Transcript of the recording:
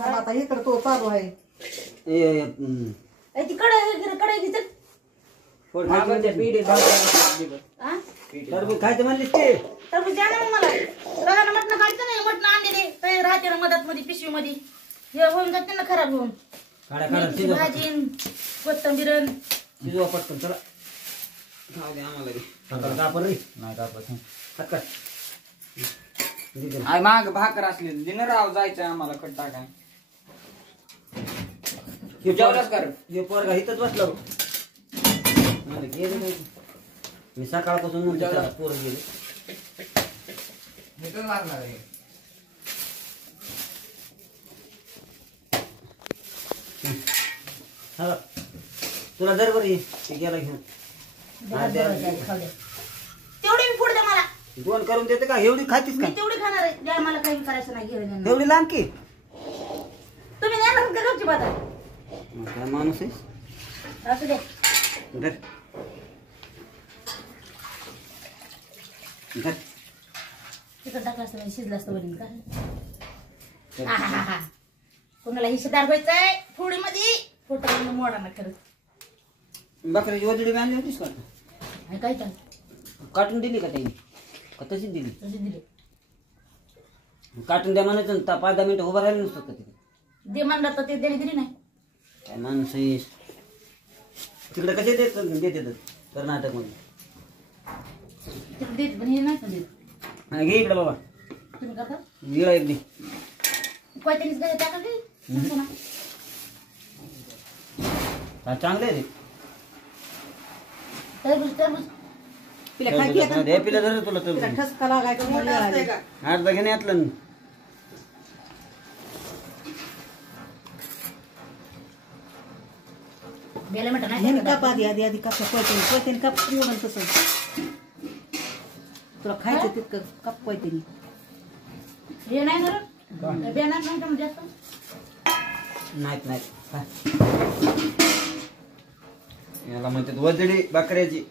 आता इकडे तो चालू आहे ती कढई घे टरबूज खायचं म्हणलीस की टरबूज द्या ना मला रागानं मटण खायचं नाही मटण आणलेले ते राहते ना मधात मध्ये पिशवी मध्ये हे होऊन जाते ना खराब होऊन मेथीची भाजी कोथिंबीर शिजवा पटकन चला खाऊ दे आम्हाला कापर रे नाही कापत हात काढ आय माग भाकर असली दिनराव जायचं आम्हाला खट टाकाय जेवलाच कर हे पोरगा इथंच बसला गेले नाही मी सकाळपासून म्हणतो पोरं गेले इथंच लागणार आहे हा तुला दर बरं ये गेला घेऊन तेवढी मी पुढे द्या मला दोन करून देते का एवढी खातीस का मी तेवढी खाणार आहे द्या मला काही करायचं नाही घेऊन एवढी लांब की तुम्ही नाही ना गपची बाता काय माणूस आहे असू दे धर धर तिकडं टाकलं असतं शिजलं असतं वरून का कोणाला हिस्सेदार व्हायचंय थोडी मध्ये फोटो मोडा ना करत बकऱ्याची वजडी बांधली होतीस का काय काय काटून दिली का त्यांनी का तशीच दिली तसे दिले काटून द्या म्हणायचं 5-10 मिनिटं उभं राहिलं नसतं का तिथे दे म्हणलं तर ते दिली नाही काय माणूस आहेस तिकडे कसे देते कर्नाटक मध्ये तिकडे देत पण हे नाही का देत घे इकडे बाबा तुम्ही करता गिळा एक दे कोयत्यानीच गळे टाका चांगले आहे टरबूज टरबूज तिला खायची आता. ते पिला धर तुला तिला तर ठसका लागायचा म्हणून आली. अर्धा घेणे यातलं बेला म्हटलं ह्याने नाही काप आधी आधी काप कोयत्याने काप निवडून तसं तुला खायचं तितकं काप कोयत्याने हे नाही ना बेणार नाही का म्हणजे जास्त नाहीत याला म्हणतात वजडी बकऱ्याची